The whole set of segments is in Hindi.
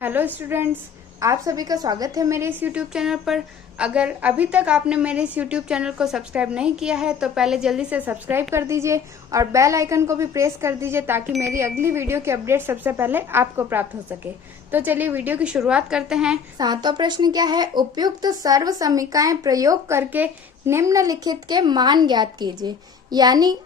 हेलो स्टूडेंट्स, आप सभी का स्वागत है मेरे इस यूट्यूब चैनल पर। अगर अभी तक आपने मेरे इस यूट्यूब चैनल को सब्सक्राइब नहीं किया है तो पहले जल्दी से सब्सक्राइब कर दीजिए और बेल आइकन को भी प्रेस कर दीजिए ताकि मेरी अगली वीडियो की अपडेट सबसे पहले आपको प्राप्त हो सके। तो चलिए वीडियो की शुरुआत करते हैं। 7वां प्रश्न क्या है? उपयुक्त सर्व समीकरण प्रयोग करके निम्नलिखित के मान ज्ञात कीजिए। यानी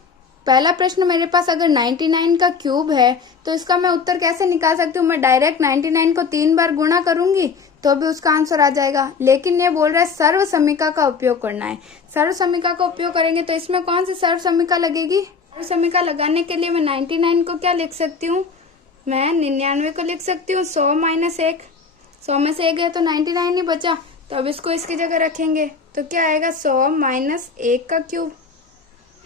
पहला प्रश्न मेरे पास अगर 99 का क्यूब है तो इसका मैं उत्तर कैसे निकाल सकती हूँ? मैं डायरेक्ट 99 को 3 बार गुणा करूंगी तो भी उसका आंसर आ जाएगा। लेकिन ये बोल रहा है सर्व समीकरण का उपयोग करना है। सर्व समीकरण का उपयोग करेंगे तो इसमें कौन सी सर्व समीकरण लगेगी? सर्व समीकरण लगाने के लिए मैं 99 को क्या लिख सकती हूँ? मैं 99 को लिख सकती हूँ 100 माइनस 1। 100 में से 1 गया तो 99 ही बचा, तो अब इसको इसकी जगह रखेंगे तो क्या आएगा? 100 माइनस 1 का क्यूब,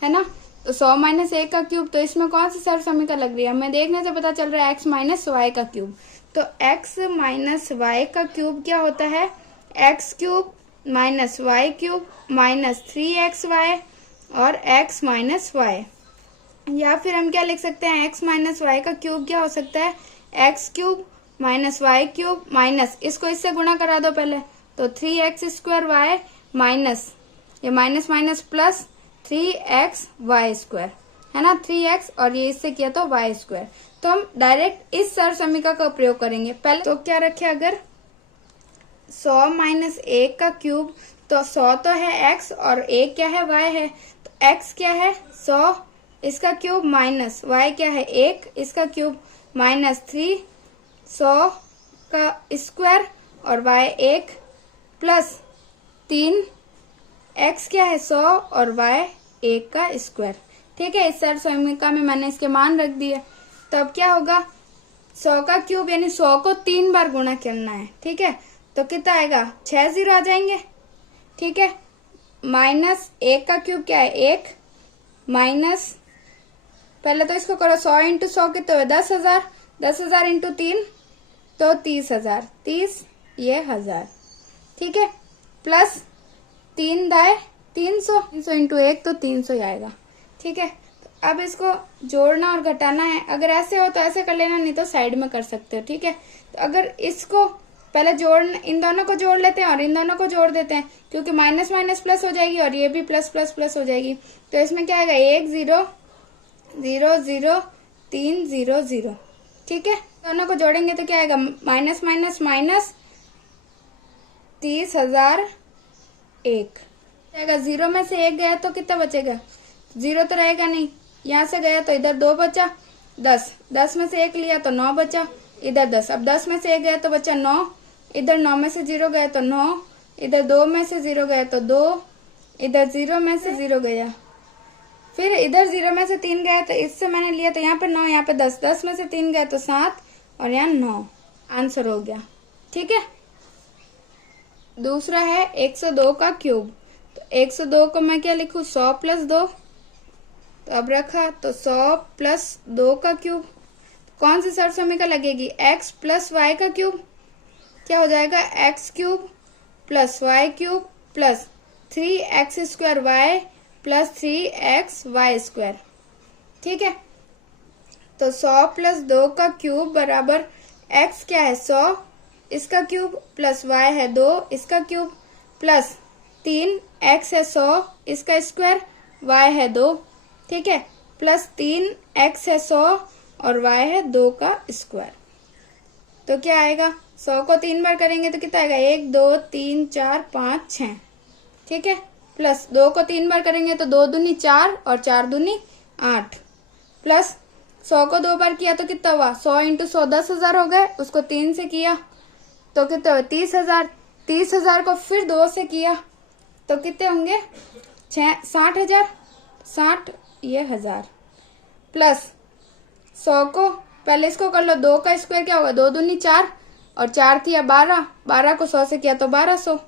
है ना। तो 100 माइनस 1 का क्यूब, तो इसमें कौन सी सर्व समीकरण लग रही है? हमें देखने से पता चल रहा है x माइनस वाई का क्यूब। तो x माइनस वाई का क्यूब क्या होता है? x cube minus y cube minus 3xy और x माइनस वाई। या फिर हम क्या लिख सकते हैं? x माइनस वाई का क्यूब क्या हो सकता है? x cube minus y cube minus, इसको इससे गुणा करा दो पहले, तो 3x² y माइनस, ये माइनस माइनस प्लस 3xy², है ना। 3x और ये इससे किया तो y²। तो हम डायरेक्ट इस सर्व समीकरण का प्रयोग करेंगे। पहले तो क्या रखे? अगर 100 माइनस 1 का क्यूब, तो 100 तो है x और 1 क्या है? y है। तो x क्या है? 100 इसका क्यूब माइनस y क्या है? 1 इसका क्यूब माइनस 3 100 का स्क्वायर और y 1 प्लस 3 x क्या है? 100 और y 1 का स्क्वायर। ठीक है, इस सर्व समीकरण में मैंने इसके मान रख दिए। तो अब क्या होगा? 100 का क्यूब यानी 100 को 3 बार गुणा करना है। ठीक है, तो कितना आएगा? 6 जीरो आ जाएंगे। ठीक है, माइनस 1 का क्यूब क्या है? 1 माइनस, पहले तो इसको करो 100 इंटू 100 कितने हुए? 10,000। 10,000 इंटू 3 तो 30,000। 30 ये 1000। ठीक है, प्लस 3 दाए 300, 300 इंटू 1 तो 300 ही आएगा। ठीक है, तो अब इसको जोड़ना और घटाना है। अगर ऐसे हो तो ऐसे कर लेना, नहीं तो साइड में कर सकते हो। ठीक है, तो अगर इसको पहले इन दोनों को जोड़ लेते हैं और इन दोनों को जोड़ देते हैं, क्योंकि माइनस माइनस प्लस हो जाएगी और ये भी प्लस प्लस प्लस हो जाएगी। तो इसमें क्या आएगा? 1 0 0 0 3 0 0। ठीक है, दोनों को जोड़ेंगे तो क्या आएगा? माइनस माइनस माइनस 30,001 आएगा। 0 में से 1 गया तो कितना बचेगा? 0 तो रहेगा नहीं, यहाँ से गया तो इधर 2 बचा। 10 10 में से 1 लिया तो 9 बचा, इधर 10। अब 10 में से 1 गया तो बचा 9, इधर 9 में से 0 गया तो 9, इधर 2 में से 0 गया तो 2, इधर 0 में से 0 गया, फिर इधर 0 में से 3 गया तो इससे मैंने लिया तो यहाँ पे 9, यहाँ पे 10। 10 में से 3 गया तो 7 और यहाँ 9। आंसर हो गया। ठीक है, दूसरा है 102 का क्यूब। तो 102 को मैं क्या लिखूं? 100 प्लस 2। तो अब रखा तो 100 प्लस 2 का क्यूब, कौन सी सर्व समीकरण लगेगी? x प्लस वाई का क्यूब क्या हो जाएगा? x cube plus y cube plus 3x² y plus 3xy²। ठीक है, तो 100 प्लस 2 का क्यूब बराबर x क्या है? 100 इसका क्यूब प्लस y है 2 इसका क्यूब प्लस 3x है 100 इसका स्क्वायर, y है 2। ठीक है, प्लस 3x है 100 और y है 2 का स्क्वायर। तो क्या आएगा? 100 को 3 बार करेंगे तो कितना आएगा? 1 2 3 4 5 6। ठीक है, प्लस 2 को 3 बार करेंगे तो 2 दूनी 4 और 4 दूनी 8, प्लस 100 को 2 बार किया तो कितना हुआ? 100 इंटू 100 10,000 हो गए। उसको 3 से किया तो कितने हुए? 30,000। 30,000 को फिर 2 से किया तो कितने होंगे? 60,000। 60 ये 1000, प्लस 100 को पहले इसको कर लो, 2 का स्क्वायर क्या होगा? 2 दूनी 4 और 4 किया 12, 12 को 100 से किया तो 1200।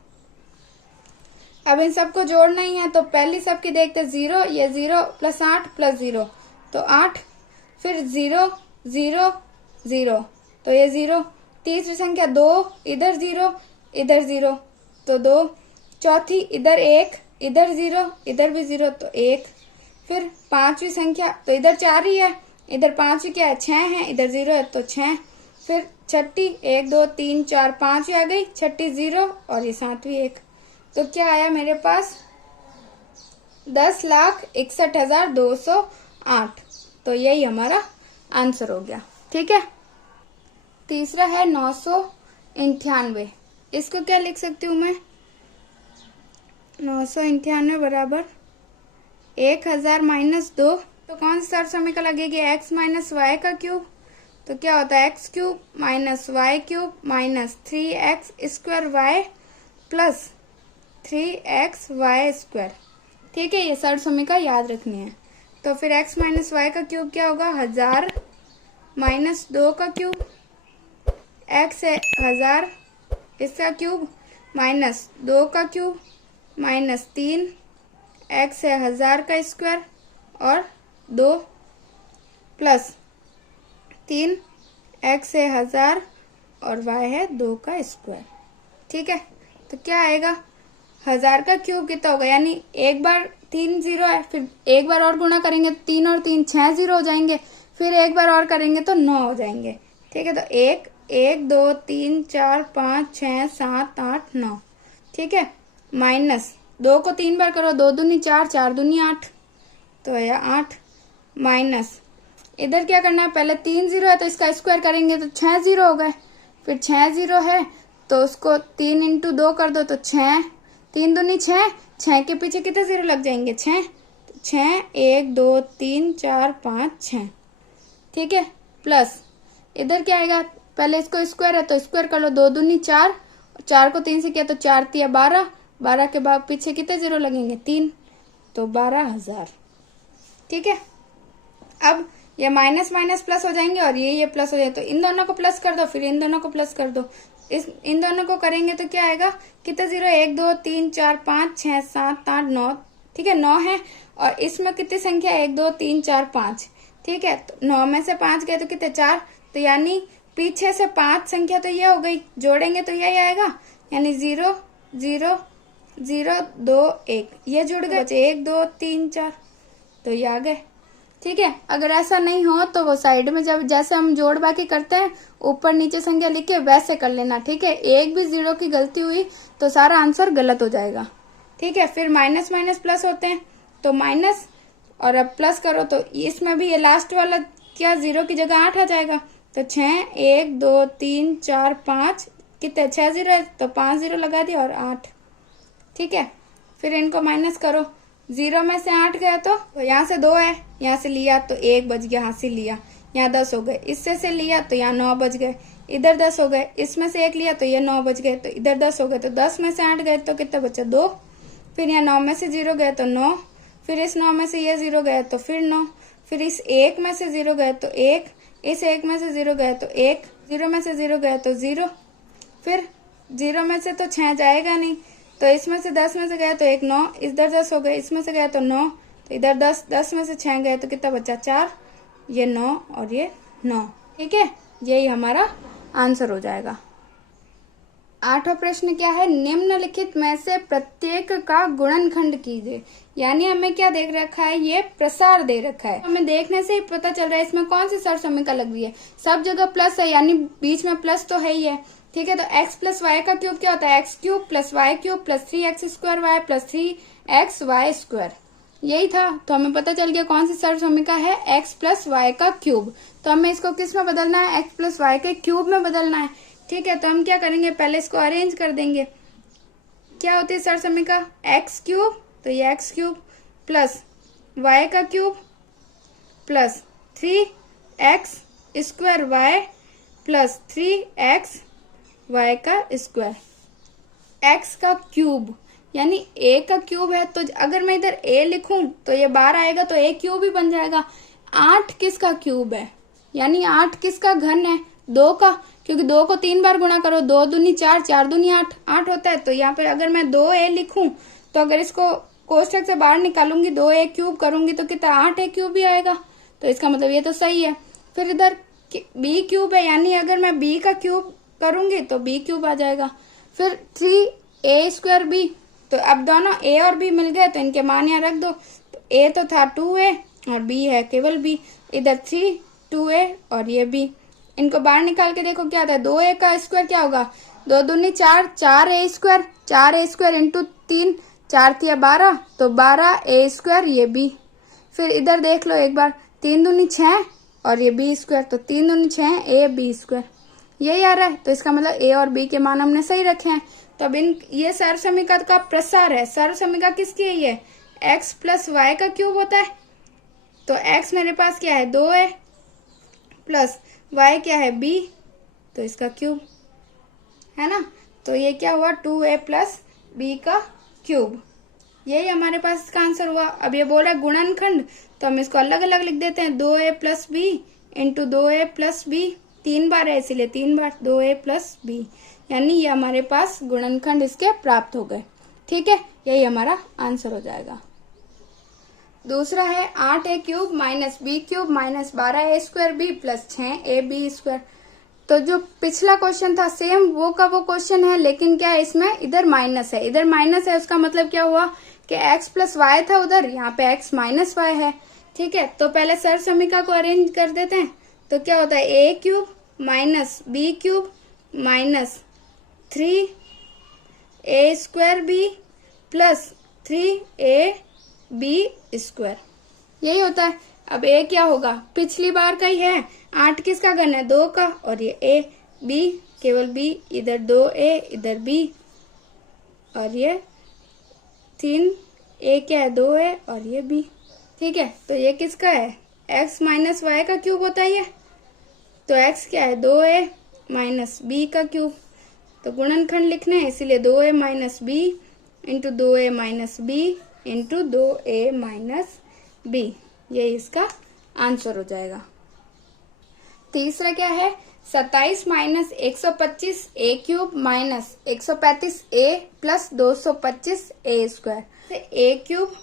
अब इन सबको जोड़ना ही है तो पहली सबकी देखते 0, ये 0 प्लस 8 प्लस 0 तो 8, फिर 0 0 0 तो ये 0। तीसरी संख्या 2, इधर 0 इधर 0 तो 2। चौथी इधर 1 इधर 0 इधर भी 0 तो 1। फिर पांचवी संख्या तो इधर 4 ही है, इधर 5 क्या है? 6 है, इधर 0 है तो 6। फिर छठी 1 2 3 4 5 आ गई, छठी 0 और ये 7वीं 1। तो क्या आया मेरे पास 10,61,208। तो यही हमारा आंसर हो गया। ठीक है। तीसरा है 998। इसको क्या लिख सकती हूँ मैं? 998 बराबर 1000 माइनस 2। तो कौन सी सर्व समीकरण लगेगी? x माइनस वाई का क्यूब। तो क्या होता है x cube minus y cube minus 3x square y plus 3x y square. ठीक है, ये सर्व समीकरण याद रखनी है। तो फिर x माइनस वाई का क्यूब क्या होगा? 1000 माइनस 2 का क्यूब, x है 1000 इसका क्यूब माइनस 2 का क्यूब माइनस 3, x है 1000 का स्क्वायर और 2 प्लस 3, x है 1000 और y है 2 का स्क्वायर। ठीक है। तो क्या आएगा? 1000 का क्यूब कितना होगा? यानी एक बार 3 0 है, फिर एक बार और गुणा करेंगे तो 3 और 3 6 0 हो जाएंगे, फिर एक बार और करेंगे तो 9 हो जाएंगे। ठीक है। तो 1 1 2 3 4 5 6 7 8 9। ठीक है। माइनस 2 को 3 बार करो, 2 दूनी 4 4 दूनी 8, तो यह 8 माइनस इधर क्या करना है? पहले 3 0 है तो इसका स्क्वायर करेंगे तो 6 0 हो गए, फिर 6 0 है तो उसको 3 इंटू 2 कर दो तो 6, 3 दूनी 6, 6 के पीछे कितने 0 लग जाएंगे? 6, 6 1 2 3 4 5 6। ठीक है। प्लस इधर क्या आएगा? पहले इसको स्क्वायर है तो स्क्वायर कर लो, 2 दूनी 4, 4 को 3 से किया तो 4 तिया 12, 12 के बाद पीछे कितने 0 लगेंगे? 3, तो 12,000। ठीक है। अब ये माइनस माइनस प्लस हो जाएंगे और ये प्लस हो जाए, तो इन दोनों को प्लस कर दो, फिर इन दोनों को प्लस कर दो। इन दोनों को करेंगे तो क्या आएगा? कितने 0? 1 2 3 4 5 6 7 8 9। ठीक है, 9 है और इसमें कितनी संख्या? 1 2 3 4 5। ठीक है। तो 9 में से 5 गए तो कितने? 4। तो यानी पीछे से 5 संख्या तो ये हो गई, जोड़ेंगे तो यही आएगा, यानी 0 0 0 2 1, ये जुड़ गए, 1 2 3 4, तो ये आ गए। ठीक है। अगर ऐसा नहीं हो तो वो साइड में जब जैसे हम जोड़ बाकी करते हैं ऊपर नीचे संख्या लिख के वैसे कर लेना। ठीक है। एक भी 0 की गलती हुई तो सारा आंसर गलत हो जाएगा। ठीक है। फिर माइनस माइनस प्लस होते हैं तो माइनस, और अब प्लस करो तो इसमें भी ये लास्ट वाला क्या 0 की जगह 8 आ जाएगा, तो 6 1 2 3 4 5 कितने? 6 0 है तो 5 0 लगा दिया और 8। ठीक है। फिर इनको माइनस करो, 0 में से 8 गया तो यहाँ से 2 है, यहाँ से लिया तो 1 बच गया, यहाँ से लिया यहाँ 10 हो गए, इससे से लिया तो यहाँ 9 बच गए, इधर 10 हो गए, इसमें से 1 लिया तो ये 9 बच गए, तो इधर 10 हो गए, तो 10 में से 8 गए तो कितना बचा? 2। फिर यहाँ 9 में से 0 गए तो 9, फिर इस 9 में से ये 0 गए तो फिर 9, फिर इस 1 में से 0 गए तो 1, इस 1 में से 0 गए तो 1, 0 में से 0 गए तो 0, फिर 0 में से तो 6 जाएगा नहीं, तो इसमें से 10 में से गया तो 1 9, इधर 10 हो गए, इसमें से गया तो 9, तो इधर 10, 10 में से 6 गए तो कितना बचा? 4, ये 9 और ये 9। ठीक है। यही हमारा आंसर हो जाएगा। 8वां प्रश्न क्या है? निम्नलिखित में से प्रत्येक का गुणनखंड कीजिए। यानी हमें क्या देख रखा है? ये प्रसार दे रखा है। हमें देखने से ही पता चल रहा है इसमें कौन सी सर्व समीकरण लग रही है। सब जगह प्लस है, यानी बीच में प्लस तो है ही है। ठीक है। तो x प्लस वाई का क्यूब क्या होता है? x cube plus y cube plus 3x square y plus 3x y square. यही था। तो हमें पता चल गया कौन सी सर्व समीकरण है? x प्लस वाई का क्यूब। तो हमें इसको किस में बदलना है? x प्लस वाई के क्यूब में बदलना है। ठीक है। तो हम क्या करेंगे? पहले इसको अरेंज कर देंगे। क्या होती है सर्व समीकरण? x क्यूब, तो ये x क्यूब प्लस वाई का cube plus 3x square y plus 3x y का स्क्वायर। x का क्यूब यानी a का क्यूब है, तो अगर मैं इधर a लिखूं तो ये 12 आएगा, तो a क्यूब ही बन जाएगा। 8 किसका क्यूब है? यानी 8 किसका घन है? 2 का, क्योंकि 2 को 3 बार गुणा करो, 2 दूनी 4, 4 दूनी 8, 8 होता है। तो यहाँ पे अगर मैं 2a लिखूं तो अगर इसको कोष्ठक से बाहर निकालूंगी, 2a क्यूब करूंगी तो कितना? 8a क्यूब भी आएगा। तो इसका मतलब ये तो सही है। फिर इधर b क्यूब है, यानी अगर मैं b का क्यूब करूंगी तो b क्यूब आ जाएगा। फिर 3a स्क्वायर b, तो अब दोनों a और b मिल गए तो इनके मान यहाँ रख दो। तो a तो था 2a और b है केवल b, इधर 3 2a और ये b, इनको बाहर निकाल के देखो क्या आता है, 2a का स्क्वायर क्या होगा, 2 दूनी 4, 4a square, 4a square into 3, 4 तिया 12, तो 12a स्क्वायर ये b। फिर इधर देख लो एक बार, 3 दूनी 6 और ये b स्क्वायर, तो 3 दूनी 6 a b स्क्वायर, यही आ रहा है। तो इसका मतलब a और b के मान हमने सही रखे हैं। तो अब इन ये सर्व समीकरण का प्रसार है। सर्व समीकरण किसकी है, ये x प्लस वाई का क्यूब होता है। तो x मेरे पास क्या है 2a प्लस y क्या है b, तो इसका क्यूब है ना। तो ये क्या हुआ 2a प्लस b का क्यूब, यही हमारे पास इसका आंसर हुआ। अब ये बोल रहा है गुणनखंड, तो हम इसको अलग अलग लिख देते हैं, 2a plus b into 2a plus b, 3 बार है इसीलिए 3 बार 2a प्लस b, यानी ये हमारे पास गुणनखंड इसके प्राप्त हो गए। ठीक है, यही हमारा आंसर हो जाएगा। दूसरा है 8a cube minus b cube minus 12a square b plus 6ab square. तो जो पिछला क्वेश्चन था सेम वो का वो क्वेश्चन है, लेकिन क्या है इसमें इधर माइनस है, इधर माइनस है, उसका मतलब क्या हुआ कि x प्लस वाई था उधर, यहाँ पे x माइनस वाई है। ठीक है, तो पहले सर्व समीकरण को अरेंज कर देते हैं। तो क्या होता है a cube minus b cube minus 3a square b plus 3ab square, यही होता है। अब a क्या होगा, पिछली बार का ही है, 8 किसका घन है 2 का, और ये a b केवल b, इधर 2a इधर b, और ये 3a क्या है 2a और ये b। ठीक है, तो ये किसका है x माइनस वाई का क्यूब होता है ये, तो x क्या है 2a माइनस b का क्यूब। तो गुणनखंड लिखने हैं इसीलिए 2a minus b into 2a minus b into 2a minus b, ये इसका आंसर हो जाएगा। तीसरा क्या है 27 minus 125 a cube minus 135 a plus 225 a square. a cube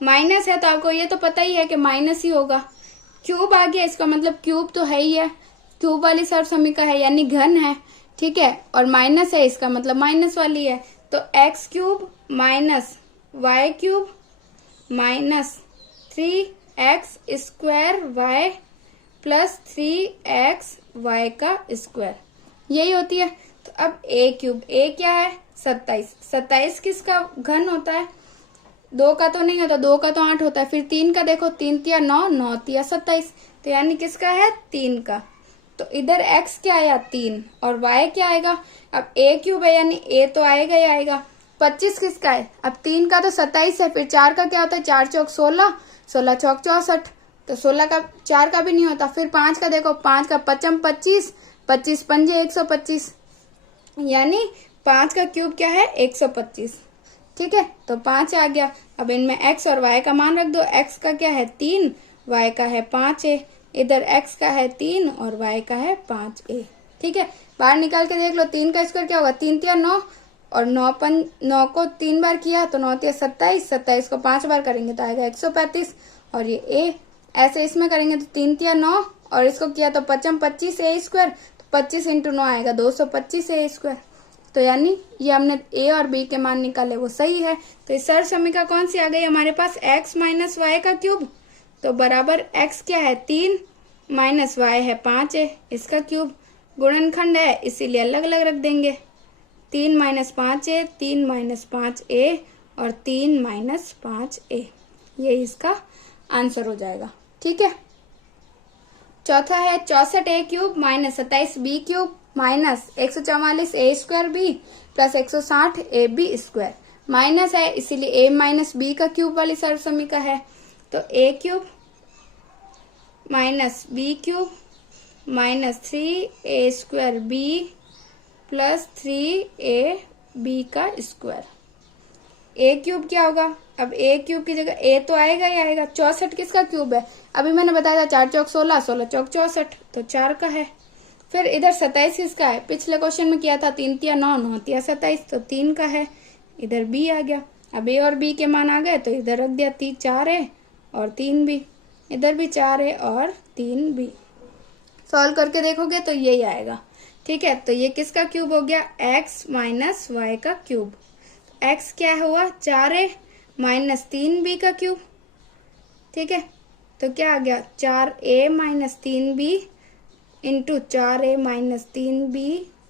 minus है तो आपको ये तो पता ही है कि माइनस ही होगा, क्यूब आ गया इसका मतलब क्यूब तो है ही है, क्यूब वाली सर्व समीकरण है यानी घन है। ठीक है, और माइनस है इसका मतलब माइनस वाली है, तो x cube minus y cube minus 3x square y plus 3x y का स्क्वायर, यही होती है। तो अब a क्यूब, a क्या है 27, 27 किसका घन होता है, 2 का तो नहीं होता, 2 का तो 8 होता है, फिर 3 का देखो 3 तिया 9, 9 तिया 27, तो यानी किसका है 3 का। तो इधर x क्या आया 3 और y क्या आएगा, अब a क्यूब है यानी a तो आएगा ही आएगा। 25 किसका है, अब 3 का तो 27 है, फिर 4 का क्या होता है 4 चौक 16, 16 चौक 64, तो 16 का 4 का भी नहीं होता। फिर 5 का देखो, 5 का 5 25, 25 पंजे 125, यानी 5 का क्यूब क्या है 125। ठीक है, तो 5 आ गया। अब इनमें x और y का मान रख दो, x का क्या है 3, y का है 5a, इधर x का है 3 और y का है 5a। ठीक है, बाहर निकाल के देख लो, 3 का स्क्वायर क्या होगा 3 तिया 9, और 9 को 3 बार किया तो 9 तिया 27, 27 को 5 बार करेंगे तो आएगा 135, और ये a ऐसे इसमें करेंगे तो 3 तिया 9 और इसको किया तो 5 25 a स्क्वायर, तो 25 इंटू 9 आएगा 225 a स्क्वायर। तो यानी ये हमने a और b के मान निकाले वो सही है। तो इस सर्व समीकरण कौन सी आ गई हमारे पास, x माइनस वाई का क्यूब, तो बराबर x क्या है 3 माइनस y है 5a, इसका क्यूब, गुणनखंड है इसीलिए अलग अलग रख देंगे, 3 माइनस 5a, 3 माइनस 5a और 3 माइनस 5a, ये इसका आंसर हो जाएगा। ठीक है, चौथा है 64a cube minus 27b cube minus 144 a square b plus 160 ab square, minus है इसीलिए a माइनस b का क्यूब वाली सर्व समीकरण है। तो a cube minus b cube minus 3a square b plus 3ab का स्क्वायर, a क्यूब क्या होगा, अब a क्यूब की जगह a तो आएगा ही आएगा, 64 किसका क्यूब है, अभी मैंने बताया था 4 चौक 16, 16 चौक 64, तो 4 का है। फिर इधर 27 किसका है, पिछले क्वेश्चन में किया था 3 तिया 9, 9 तिया 27, तो 3 का है, इधर b आ गया। अब a और b के मान आ गए तो इधर रख दिया 4 है और 3 b, इधर भी 4 है और 3 b, सॉल्व करके देखोगे तो यही आएगा। ठीक है, तो ये किसका क्यूब हो गया, x माइनस वाई का क्यूब, x क्या हुआ 4a माइनस 3b का क्यूब। ठीक है, तो क्या आ गया 4a minus 3b into 4a-3b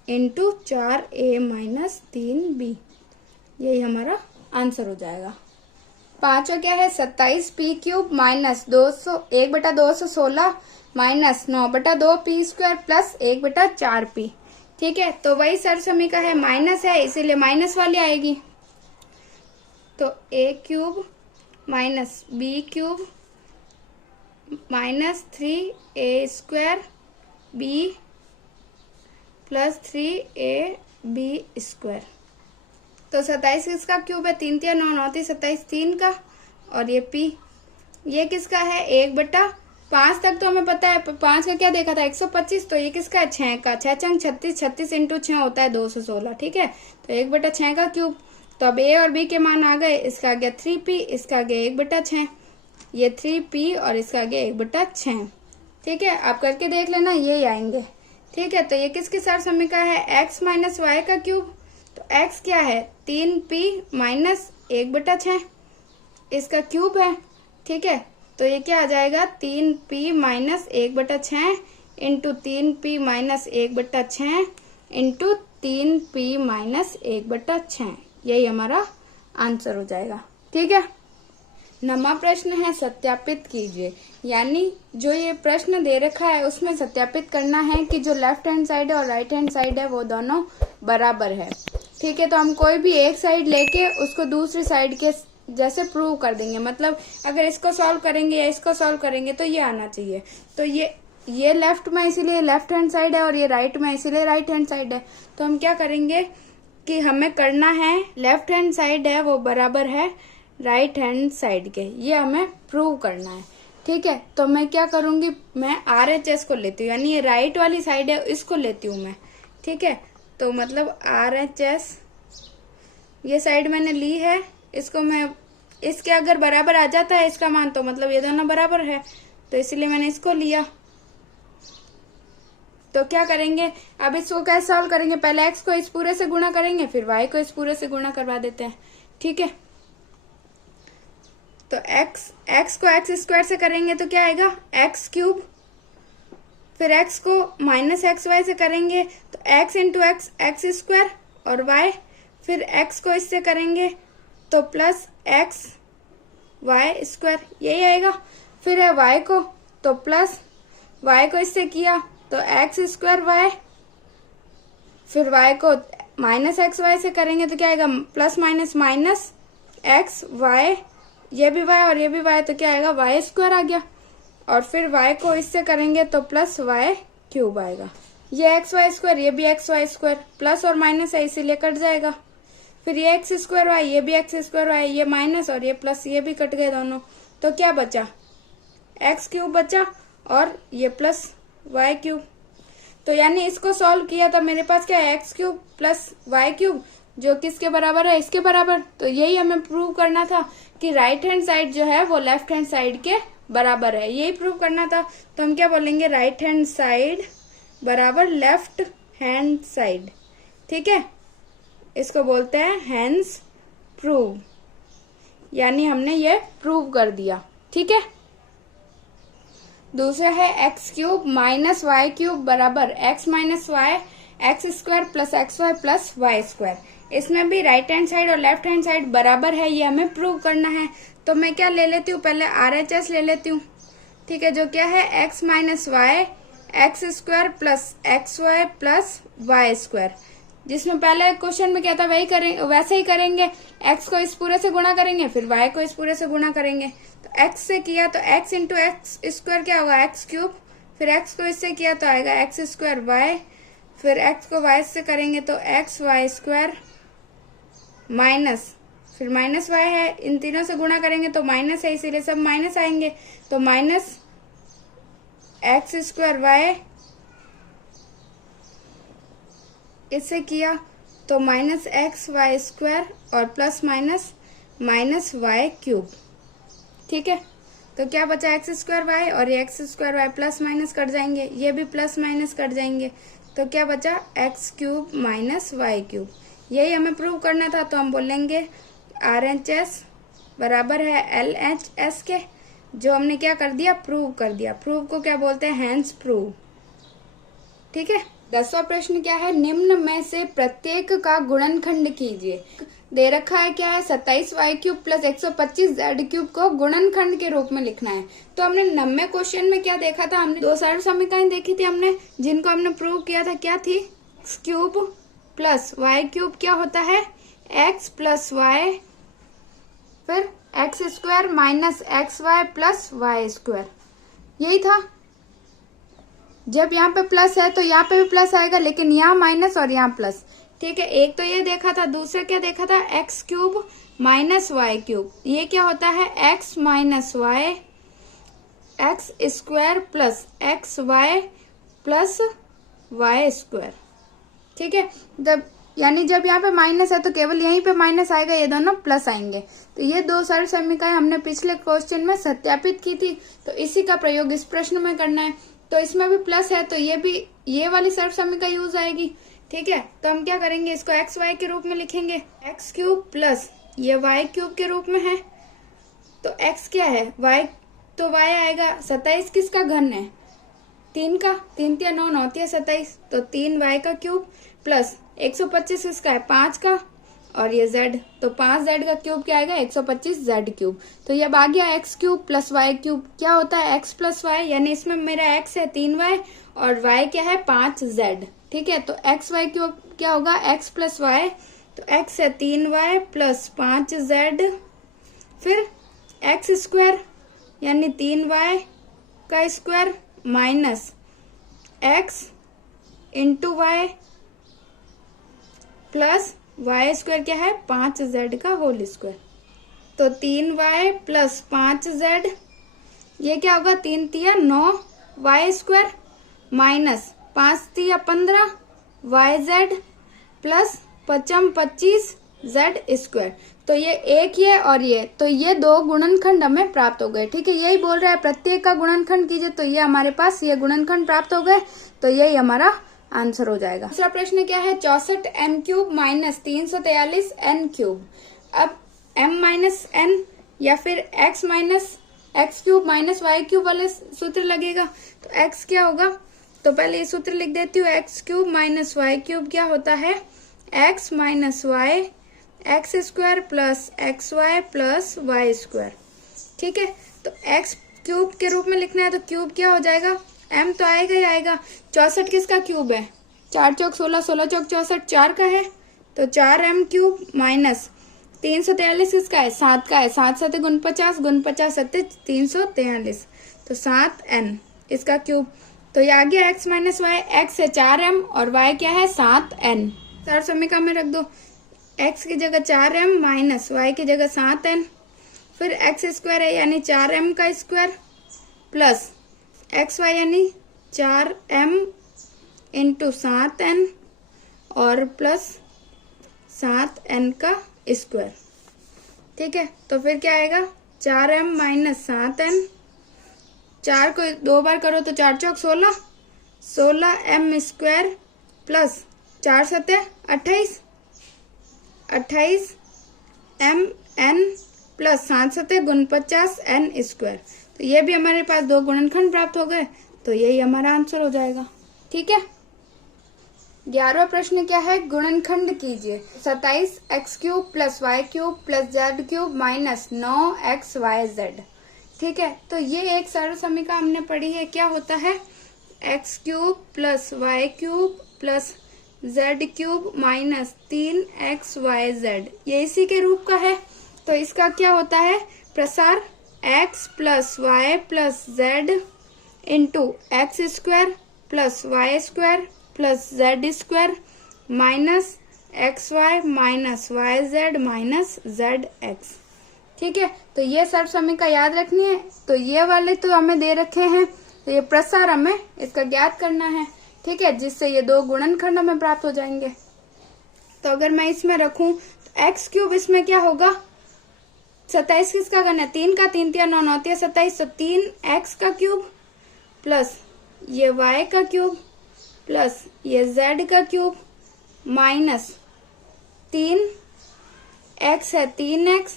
into 4a-3b, यही हमारा आंसर हो जाएगा। पांचवा क्या है, 27p³ minus 1/216 minus 9/2p² plus 1/4p। ठीक है, तो वही सरसमीका है, माइनस है इसीलिए माइनस वाली आएगी। तो a³ minus b³ minus 3a² plus 3ab²। तो 27 किसका क्यूब है, 3 3 9 9 27 3 का, और ये p ये किसका है, 1/5 तक तो हमें पता है, 5 का क्या देखा था 125, तो ये किसका है 6 का, 6 छंग 36, 36 इंटू 6 होता है 216। ठीक है, तो 1/6 का क्यूब। तो अब a और b के मान आ गए, इसका आ गया 3p, इसका आ गया 1/6, ये 3p और इसका आ गया 1/6। ठीक है, आप करके देख लेना, ये आएंगे। ठीक है, तो ये किसकी सरसमीका है, x माइनस वाई का क्यूब। तो x क्या है, 3p माइनस 1/6, इसका क्यूब है। ठीक है, तो ये क्या आ जाएगा, 3p minus 1/6 into 3p minus 1/6 into 3p minus 1/6, यही हमारा आंसर हो जाएगा। ठीक है, नवा प्रश्न है सत्यापित कीजिए, यानी जो ये प्रश्न दे रखा है उसमें सत्यापित करना है कि जो लेफ्ट हैंड साइड है और राइट हैंड साइड है वो दोनों बराबर है। ठीक है, तो हम कोई भी एक साइड लेके उसको दूसरी साइड के जैसे प्रूव कर देंगे, मतलब अगर इसको सॉल्व करेंगे या इसको सॉल्व करेंगे तो ये आना चाहिए। तो ये लेफ्ट में इसीलिए लेफ्ट हैंड साइड है और ये राइट में इसीलिए राइट हैंड साइड है। तो हम क्या करेंगे कि हमें करना है लेफ्ट हैंड साइड है वो बराबर है राइट हैंड साइड के, ये हमें प्रूव करना है। ठीक है, तो मैं क्या करूंगी, मैं RHS को लेती हूँ, यानी ये राइट वाली साइड है इसको लेती हूँ मैं। ठीक है, तो मतलब RHS ये साइड मैंने ली है, इसको मैं इसके अगर बराबर आ जाता है इसका मान तो मतलब ये दोनों बराबर है, तो इसलिए मैंने इसको लिया। तो क्या करेंगे, अब इसको कैसे सॉल्व करेंगे, पहले x को इस पूरे से गुणा करेंगे, फिर y को इस पूरे से गुणा करवा देते हैं। ठीक है, तो x को x² से करेंगे तो क्या आएगा, x³, फिर x को माइनस XY से करेंगे तो x इंटू x x², और y फिर x को इससे करेंगे तो प्लस XY², यही आएगा। फिर है y को, तो प्लस y को इससे किया तो x²y, फिर y को माइनस XY से करेंगे तो क्या आएगा, प्लस माइनस माइनस XY, ये भी y और ये भी y, तो क्या आएगा y² आ गया। और फिर y को इससे करेंगे तो प्लस y³ आएगा। ये XY², ये भी XY², प्लस और माइनस है इसीलिए कट जाएगा। फिर ये x²y, ये भी x²y, ये माइनस और ये प्लस, ये भी कट गए दोनों, तो क्या बचा, x³ बचा और ये प्लस y³। तो यानी इसको सॉल्व किया था मेरे पास क्या है, x³ प्लस y³ जो किसके बराबर है, इसके बराबर। तो यही हमें प्रूव करना था कि राइट हैंड साइड जो है वो लेफ्ट हैंड साइड के बराबर है, यही प्रूव करना था। तो हम क्या बोलेंगे, राइट हैंड साइड बराबर लेफ्ट हैंड साइड। ठीक है, इसको बोलते हैं हैंस प्रूव, यानी हमने ये प्रूव कर दिया। ठीक है, दूसरा है x³ माइनस y³ बराबर x minus y x² plus XY plus y²। इसमें भी राइट हैंड साइड और लेफ्ट हैंड साइड बराबर है, ये हमें प्रूव करना है। तो मैं क्या ले लेती हूँ, पहले RHS ले लेती हूँ। ठीक है, जो क्या है x minus y x² plus XY plus y², जिसमें पहले क्वेश्चन में क्या था वही करेंगे, वैसे ही करेंगे। x को इस पूरे से गुणा करेंगे, फिर y को इस पूरे से गुणा करेंगे। तो x से किया तो x इंटू x² क्या होगा, x³, फिर x को इससे किया तो आएगा x²y, फिर x को y से करेंगे तो XY² माइनस, फिर माइनस y है, इन तीनों से गुणा करेंगे तो माइनस है इसीलिए सब माइनस आएंगे, तो माइनस x²y, इससे किया तो माइनस XY² और प्लस माइनस माइनस y³। ठीक है, तो क्या बचा, x²y और ये x²y प्लस माइनस कट जाएंगे, ये भी प्लस माइनस कट जाएंगे, तो क्या बचा x³ माइनस y³। यही हमें प्रूव करना था। तो हम बोलेंगे RHS बराबर है LHS के, जो हमने क्या कर दिया, प्रूव कर दिया। प्रूव को क्या बोलते हैं, हैंस प्रूव। ठीक है। 10वां प्रश्न क्या है, निम्न में से प्रत्येक का गुणनखंड कीजिए। दे रखा है क्या है, 27y cube plus 125z cube को गुणनखंड के रूप में लिखना है। तो हमने 90 क्वेश्चन में क्या देखा था, हमने दो सरल समीकरण देखी थी हमने, जिनको हमने प्रूव किया था। क्या थी, x cube plus y cube क्या होता है, x प्लस y, फिर x square minus x y plus y square, यही था। जब यहाँ पे प्लस है तो यहाँ पे भी प्लस आएगा, लेकिन यहाँ माइनस और यहाँ प्लस। ठीक है, एक तो ये देखा था, दूसरा क्या देखा था, x cube minus y cube, ये क्या होता है, x minus y, x square plus x y plus y square. ठीक है, जब यानी जब यहाँ पे माइनस है तो केवल यहीं पे माइनस आएगा, ये दोनों प्लस आएंगे। तो ये दो सरल समीकरण हमने पिछले क्वेश्चन में सत्यापित की थी, तो इसी का प्रयोग इस प्रश्न में करना है। तो इसमें भी प्लस है तो ये भी ये वाली सरल समीकरण यूज आएगी। ठीक है, तो हम क्या करेंगे, इसको एक्स वाई के रूप में लिखेंगे, एक्स क्यूब प्लस ये वाई क्यूब के रूप में है। तो एक्स क्या है, वाई, तो वाई आएगा 27 किसका घन है, 3 का, 3 तिया 9, 9 तिया 27, तो 3y का क्यूब प्लस 125 इसका है 5 का, और ये z, तो 5z का क्यूब क्या आएगा, 125z क्यूब। तो ये आ गया x cube plus y cube, क्या होता है x प्लस y, यानी इसमें मेरा x है 3y और y क्या है 5z। ठीक है, तो x y क्यूब क्या होगा, x प्लस y, तो x है 3y प्लस 5z, फिर x स्क्वायर यानी 3y का square minus x into y plus y square क्या है 5z का होल स्क्वायर। तो 3y प्लस 5z, ये क्या होगा, 3 तिया 9 वाई स्क्वायर माइनस 5 तिया 15 yz प्लस 25 z स्क्वायर। तो ये एक ये और ये, तो ये दो गुणनखंड हमें प्राप्त हो गए। ठीक है, यही बोल रहा है प्रत्येक का गुणनखंड कीजिए, तो ये हमारे पास ये गुणनखंड प्राप्त हो गए, तो यही हमारा आंसर हो जाएगा। दूसरा प्रश्न क्या है, 64 m cube minus 343 n cube. अब m माइनस n या फिर x minus x cube minus y cube वाले सूत्र लगेगा। तो x क्या होगा, तो पहले ये सूत्र लिख देती हूँ, x cube minus y cube क्या होता है, x minus y x square plus x y plus y square. ठीक है, तो x क्यूब के रूप में लिखना है, तो क्यूब क्या हो जाएगा, m तो आएगा ही आएगा। 64 किसका क्यूब है, 4 चौक 16, 16 चौक 64, 4 का है, तो 4m क्यूब माइनस 343 किसका है, 7 का है, 7 सते 49, 49 सते 343, तो 7n इसका क्यूब। तो ये आ गया x माइनस वाई, x है 4m और y क्या है 7n। सर समीकरण में रख दो, x की जगह 4m माइनस y की जगह 7n, फिर x स्क्वायर है यानी 4m का स्क्वायर प्लस एक्स वाई यानी 4m इंटू 7n और प्लस 7n का स्क्वायर। ठीक है, तो फिर क्या आएगा, 4m माइनस 7n, 4 को 2 बार करो तो 4 चौक 16, 16m स्क्वायर प्लस 4 सते 28, 28m n प्लस 7 सते 49 n स्क्वायर। तो ये भी हमारे पास दो गुणनखंड प्राप्त हो गए, तो यही हमारा आंसर हो जाएगा। ठीक है, 11वां प्रश्न क्या है, गुणनखंड कीजिए। 27 x cube plus y cube plus z cube minus 9x yz। ठीक है, तो ये एक सरल समीकरण हमने पढ़ी है, क्या होता है, x cube plus y cube plus z cube minus 3x yz, ये इसी के रूप का है। तो इसका क्या होता है, प्रसार x plus y plus z into x square plus y square plus z square minus x y minus y z minus z x. ठीक है, तो ये सब समीकरण याद रखनी है। तो ये वाले तो हमें दे रखे हैं, तो ये प्रसार हमें इसका ज्ञात करना है। ठीक है, जिससे ये दो गुणनखंड हमें प्राप्त हो जाएंगे। तो अगर मैं इसमें रखूं तो एक्स क्यूब इसमें क्या होगा, 27 किसका घन है, 3 का, 3 तिया 9, 9 तिया 27, तो 3x का क्यूब प्लस ये y का क्यूब प्लस ये z का क्यूब माइनस 3x है 3x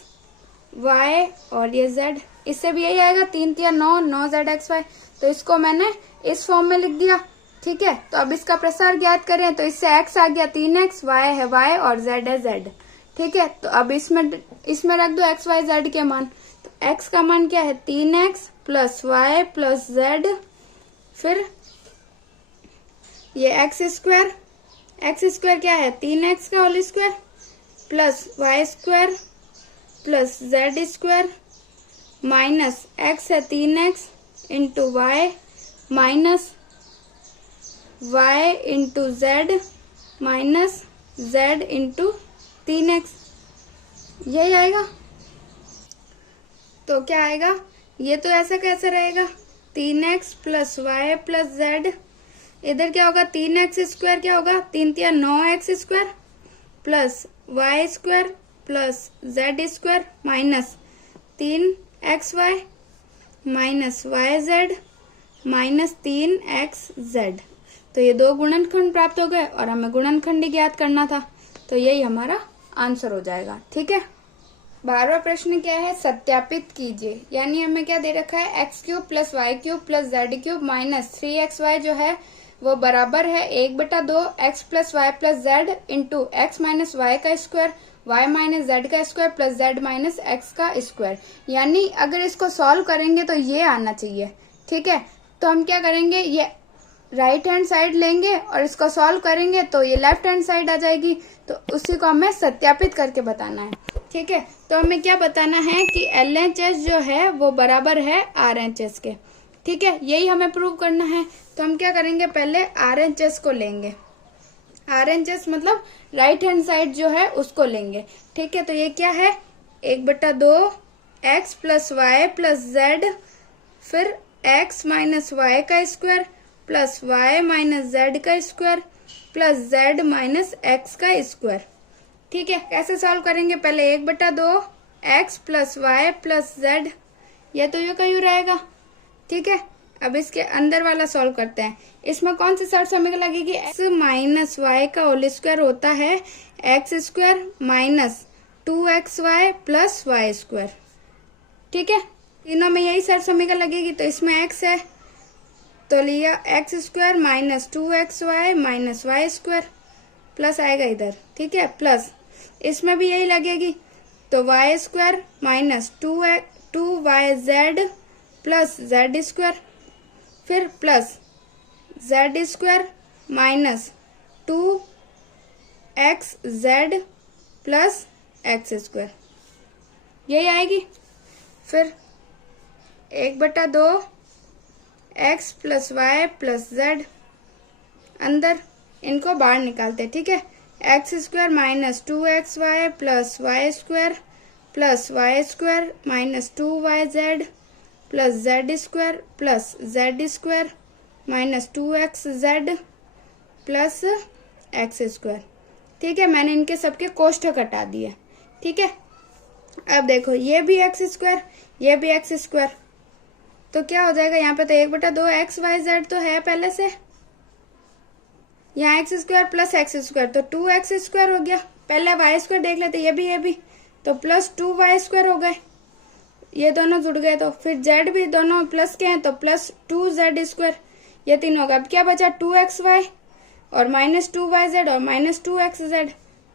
y और ये z, इससे भी यही आएगा, 3 तिया 9, 9 z x y। तो इसको मैंने इस फॉर्म में लिख दिया। ठीक है, तो अब इसका प्रसार ज्ञात करें तो इससे x आ गया 3x, y है y और z है z। ठीक है, तो अब इसमें रख दो x y z के मान। तो x का मान क्या है 3x plus y plus z, फिर ये एक्स स्क्वायर क्या है 3x का whole square plus y square plus z square minus x है 3x into y minus y into z minus z into 3x, यही आएगा। तो क्या आएगा, ये तो ऐसा कैसे रहेगा 3x plus y plus Z, इधर क्या होगा 3x स्क्वायर क्या होगा 3 तिया 9x square plus y square plus z square minus 3xy minus y z minus 3xz। तो ये दो गुणनखंड प्राप्त हो गए और हमें गुणनखंड ही ज्ञात करना था, तो यही हमारा आंसर हो जाएगा। ठीक है, 12वां प्रश्न क्या है, सत्यापित कीजिए। यानी हमें क्या दे रखा है x cube plus y cube plus z cube minus 3xy जो है वो बराबर है 1/2 x plus y plus z into x minus y का स्क्वायर y माइनस जेड का square plus z minus x का स्क्वायर। यानी अगर इसको सॉल्व करेंगे तो ये आना चाहिए। ठीक है, तो हम क्या करेंगे, ये राइट हैंड साइड लेंगे और इसको सॉल्व करेंगे तो ये लेफ्ट हैंड साइड आ जाएगी। तो उसी को हमें सत्यापित करके बताना है। ठीक है, तो हमें क्या बताना है कि LHS जो है वो बराबर है RHS के। ठीक है, यही हमें प्रूव करना है। तो हम क्या करेंगे, पहले RHS को लेंगे। RHS मतलब राइट हैंड साइड जो है उसको लेंगे। ठीक है, तो ये क्या है 1/2 x plus y plus z, फिर x माइनस वाई का square plus y minus z का square plus z minus x का स्क्वायर। ठीक है, कैसे सॉल्व करेंगे, पहले 1/2 x plus y plus z, ये तो यूं का यूं रहेगा। ठीक है, अब इसके अंदर वाला सॉल्व करते हैं। इसमें कौन सी शर्त समीकरण लगेगी, एक्स माइनस वाई का होल स्क्वायर होता है x square minus 2xy plus y square. ठीक है, तीनों में यही शर्त समीकरण लगेगी। तो इसमें x है तो लिया x square minus 2xy minus y square plus आएगा इधर। ठीक है, प्लस इसमें भी यही लगेगी तो y square minus 2yz plus z square, फिर plus z square minus 2xz plus x square, यही आएगी। फिर 1/2 x plus y plus z, अंदर इनको बाहर निकालते। ठीक है, x square minus 2xy plus y square plus y square minus 2yz plus z square plus z square minus 2xz plus x square. ठीक है, मैंने इनके सबके कोष्ठक हटा दिए। ठीक है, अब देखो ये भी एक्स स्क्वायर ये भी एक्स स्क्वायर, तो क्या हो जाएगा, यहाँ पे तो 1/2 एक्स वाई जेड तो है पहले से, यहाँ x square plus x square तो 2x स्क्वायर हो गया। पहले वाई स्क्वायर देख लेते, ये भी तो प्लस 2y स्क्वायर हो गए, ये दोनों जुड़ गए। तो फिर z भी दोनों प्लस के हैं तो प्लस 2z स्क्वायर, ये तीन होगा। अब क्या बचा 2xy और माइनस 2yz और माइनस 2xz,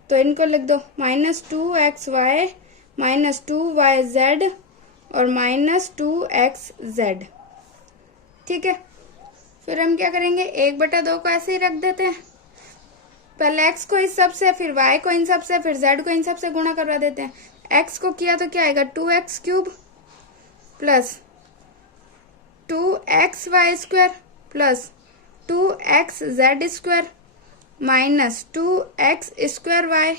तो इनको लिख दो माइनस 2xy माइनस 2yz और माइनस 2xz। ठीक है, फिर हम क्या करेंगे 1/2 को ऐसे ही रख देते हैं, पहले x को इस सब से, फिर y को इन सब से, फिर z को इन सब से गुणा करवा देते हैं। x को किया तो क्या आएगा 2x cube plus 2xy square plus 2xz square minus 2x square y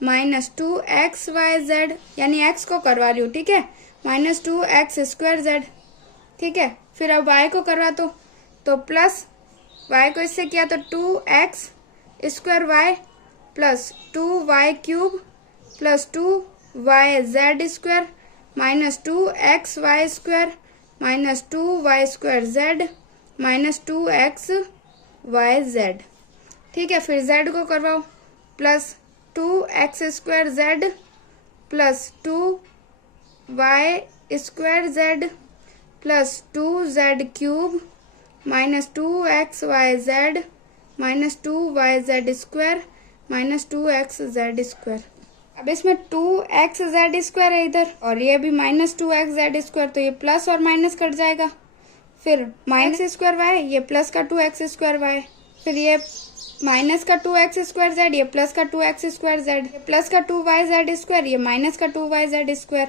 minus 2xyz, यानी x को करवा रही हूँ। ठीक है, माइनस 2x स्क्वायर z। ठीक है, फिर अब y को करवा तो प्लस y को इससे किया तो 2x square y plus 2y cube plus 2yz square minus 2xy square minus 2y square z minus 2xyz। ठीक है, फिर z को करवाओ plus 2x square z plus 2y square z plus 2z cube minus 2xyz minus 2yz² minus 2xz²। अब इसमें 2xz² है इधर, और ये भी माइनस 2xz², तो ये प्लस और माइनस कट जाएगा। फिर -2y, ये प्लस का 2x²y, फिर ये माइनस का 2x²z, ये प्लस का 2x²z, ये प्लस का 2yz², ये माइनस का 2yz²।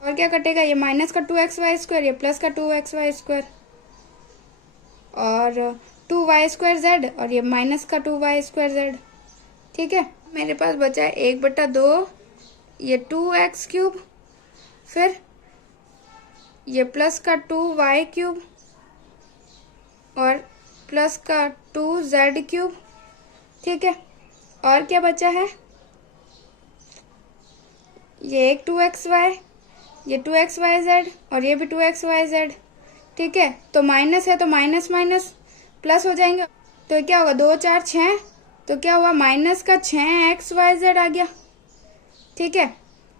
और क्या कटेगा, ये माइनस का 2xy², ये प्लस का 2xy², और 2y²z, और ये माइनस का 2y²z। ठीक है, मेरे पास बचा है 1/2 ये 2x³, फिर ये प्लस का 2y³ और प्लस का 2z³। ठीक है, और क्या बचा है, ये एक 2xy, ये 2xyz, और ये भी 2xyz। ठीक है, तो माइनस है तो माइनस माइनस प्लस हो जाएंगे, तो क्या होगा, 2 4 6, तो क्या हुआ, माइनस का 6xyz आ गया। ठीक है,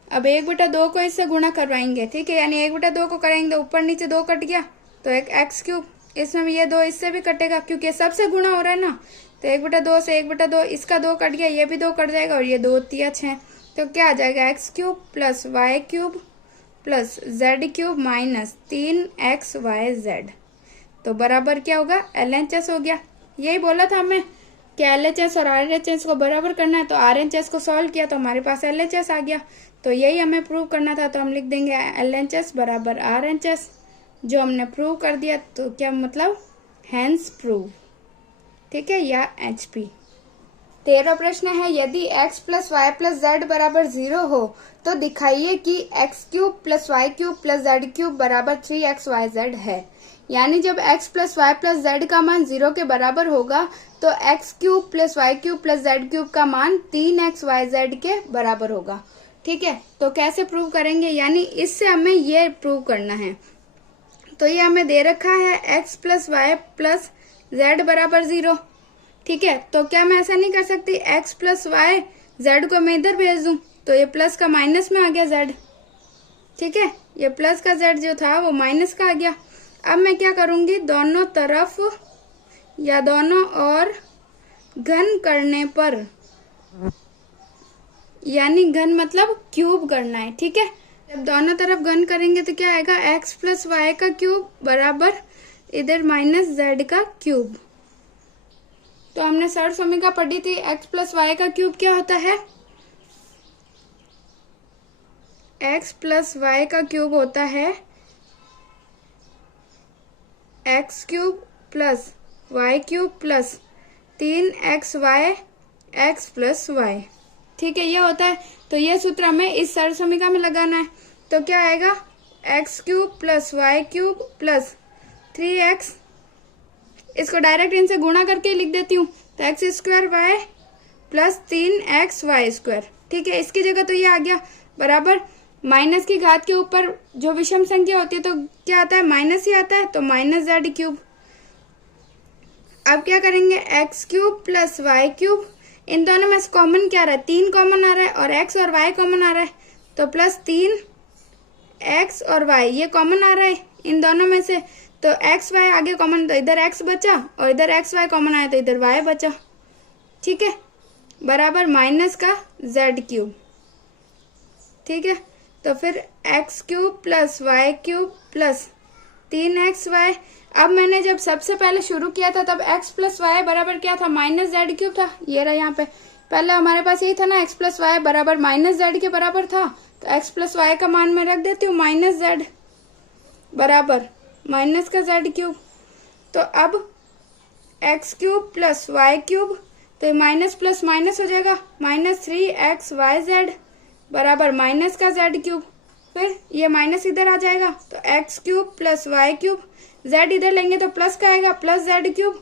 अब 1/2 को इससे गुणा करवाएंगे। ठीक है, यानी 1/2 को करेंगे तो ऊपर नीचे 2 कट गया, तो एक x³, इसमें भी ये 2 इससे भी कटेगा क्योंकि सबसे गुणा हो रहा है ना, तो 1/2 से 1/2, इसका 2 कट गया, ये भी 2 कट जाएगा, और ये 2 3 6, तो क्या आ जाएगा, x³ plus y³ plus z³ minus 3xyz। तो बराबर क्या होगा, LHS हो गया। यही बोला था हमें कि LHS और RHS को बराबर करना है, तो RHS को सॉल्व किया तो हमारे पास LHS आ गया, तो यही हमें प्रूव करना था, तो हम लिख देंगे LHS बराबर RHS, जो हमने प्रूव कर दिया। तो क्या मतलब, हैंस प्रूव। ठीक है, या HP। 13 प्रश्न है, यदि x plus y plus z बराबर 0 हो तो दिखाइए कि x³ plus y³ plus z³ बराबर 3xyz है। यानी जब x plus y plus z का मान 0 के बराबर होगा तो x³ plus y³ plus z³ का मान 3xyz के बराबर होगा। ठीक है, तो कैसे प्रूव करेंगे, यानी इससे हमें ये प्रूव करना है। तो ये हमें दे रखा है x plus y plus z बराबर 0। ठीक है, तो क्या मैं ऐसा नहीं कर सकती, x प्लस वाई जेड को मैं इधर भेज दूं, तो ये प्लस का माइनस में आ गया z। ठीक है, ये प्लस का z जो था वो माइनस का आ गया। अब मैं क्या करूंगी, दोनों तरफ या दोनों और घन करने पर, यानी घन मतलब क्यूब करना है। ठीक है, जब दोनों तरफ घन करेंगे तो क्या आएगा, x प्लस वाई का क्यूब बराबर इधर माइनस जेड का क्यूब। तो हमने सर्व समीकरण पढ़ी थी, x प्लस वाई का क्यूब क्या होता है, x प्लस वाई का क्यूब होता है x³ plus y³ plus 3xy x plus y. ठीक है, ये होता है। तो ये सूत्र हमें इस सर्व समीकरण में लगाना है। तो क्या आएगा, x³ plus y³ plus 3x, इसको डायरेक्ट इनसे गुणा करके लिख देती हूँ, तो x² y प्लस 3xy²। ठीक है, इसकी जगह तो ये आ गया बराबर माइनस की घात के ऊपर जो विषम संख्या होती है तो क्या आता है, माइनस ही आता है, तो माइनस z³। अब क्या करेंगे, x³ प्लस y³, इन दोनों में से कॉमन क्या आ रहा है, 3 कॉमन आ रहा है और x और y कॉमन आ रहा है, तो प्लस 3x और y ये कॉमन आ रहा है इन दोनों में से, तो x y आगे कॉमन, तो इधर x बचा और इधर x y कॉमन आया तो इधर y बचा। ठीक है, बराबर माइनस का z³। ठीक है, तो फिर x³ plus y³ plus 3xy। अब मैंने जब सबसे पहले शुरू किया था तब x प्लस वाई बराबर क्या था, माइनस z³ था। ये रहा यहाँ पे, पहले हमारे पास यही था ना, x प्लस वाई बराबर माइनस z के बराबर था, तो x प्लस वाई का मान मैं रख देती हूँ माइनस z बराबर माइनस का z³। तो अब x³ प्लस y³ तो माइनस प्लस माइनस हो जाएगा, माइनस 3xyz बराबर माइनस का z³। फिर ये माइनस इधर आ जाएगा, तो x³ प्लस y³ z इधर लेंगे तो प्लस का आएगा, प्लस z³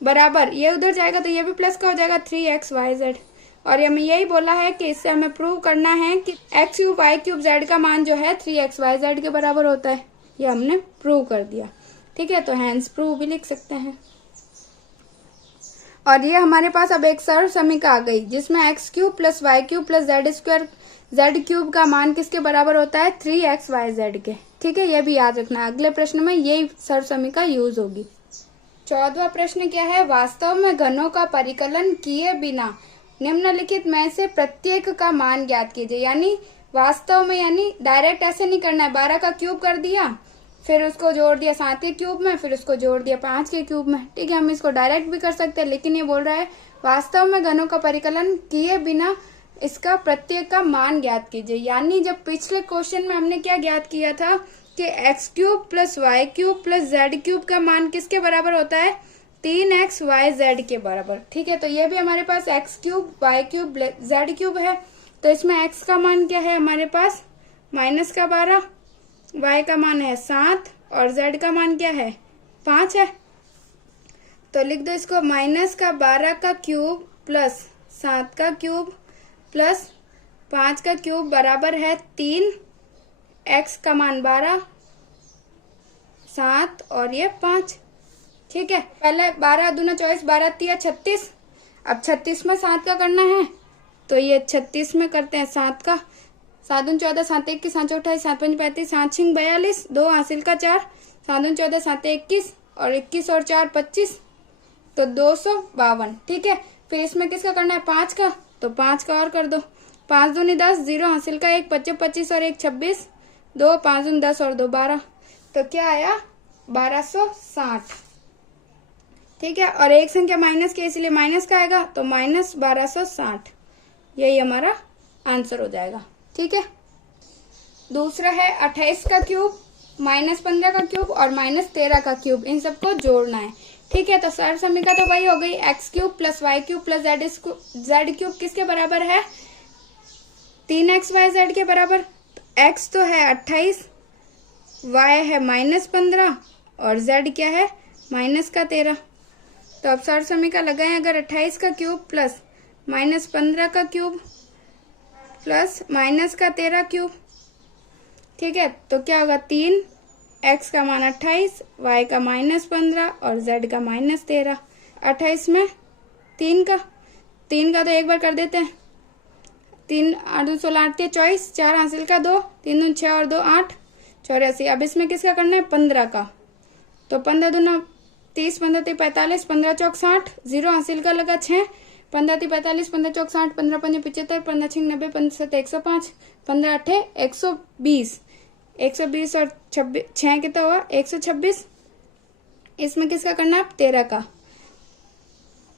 बराबर ये उधर जाएगा तो ये भी प्लस का हो जाएगा 3xyz। और हमें यही बोला है कि इससे हमें प्रूव करना है कि x³ y³ z का मान जो है 3xyz के बराबर होता है। ये हमने प्रूव कर दिया। ठीक है, तो हैंस प्रूव भी लिख सकते हैं। और ये हमारे पास अब एक सर्व समीकरण आ गई जिसमें x³ plus y³ plus z³ का मान किसके बराबर होता है, 3xyz के। ठीक है, ये भी याद रखना, अगले प्रश्न में यही सर्व समीकरण यूज होगी। 14वां प्रश्न क्या है, वास्तव में घनों का परिकलन किए बिना निम्नलिखित में से प्रत्येक का मान ज्ञात कीजिए। यानी वास्तव में, यानी डायरेक्ट ऐसे नहीं करना है, 12 का क्यूब कर दिया, फिर उसको जोड़ दिया 7 के क्यूब में, फिर उसको जोड़ दिया 5 के क्यूब में। ठीक है, हम इसको डायरेक्ट भी कर सकते हैं, लेकिन ये बोल रहा है वास्तव में घनों का परिकलन किए बिना इसका प्रत्येक का मान ज्ञात कीजिए। यानी जब पिछले क्वेश्चन में हमने क्या ज्ञात किया था कि x cube plus y cube plus z cube का मान किसके बराबर होता है, 3x y z के बराबर। ठीक है, तो ये भी हमारे पास x cube y cube z cube है, तो इसमें x का मान क्या है हमारे पास -12, y का मान है 7 और z का मान क्या है 5 है। तो लिख दो इसको -12 का क्यूब प्लस 7 का क्यूब प्लस 5 का क्यूब बराबर है 3, x का मान 12, 7 और ये 5। ठीक है, पहले 12 दूना 24, 12 तिया 36। अब 36 में 7 का करना है, तो ये 36 में करते हैं 7 का। 7 दून 14, 7 21, 7 28, 7 5 35, 7 6 42, 2 हासिल का 4, 7 दून 14, 7 21 और 21 और 4 25, तो 252। ठीक है, फिर इसमें किसका करना है 5 का, तो 5 का और कर दो। 5 दूनी 10, 0 हासिल का 1, 25 25 और 1 26, 2 5 दून 10 और 2 12, तो क्या आया 1260। ठीक है, और एक संख्या माइनस की इसलिए माइनस का आएगा, तो -1260, यही हमारा आंसर हो जाएगा। ठीक है, दूसरा है 28 का क्यूब, -15 का क्यूब और -13 का क्यूब, इन सबको जोड़ना है। ठीक है, तो सर समीकरण तो वही हो गई, x cube plus y cube plus z cube किसके बराबर है, 3xyz के बराबर। x तो है 28, y है -15 और z क्या है -13। तो अब सर समीकरण लगाएं, अगर 28 का क्यूब प्लस -15 का क्यूब प्लस -13 क्यूब, ठीक है, तो क्या होगा 3, x का मान 28, y का -15 और z का -13। 28 में 3 का तो एक बार कर देते हैं, 3 8 2 16 8 24, 4 हासिल का 2, 3 दून 6 और 2 8, 84। अब इसमें किसका करना है 15 का, तो 15 दूना 30, 15 3 45, 15 चौक 60, 0 हासिल का लगा 6, 15 3 45, 15 चौक 60, 15 5 75, 15 6 90, 15 7 105, 15 8 120, 120 और 6 कितना हुआ 126। इसमें किसका करना है 13 का,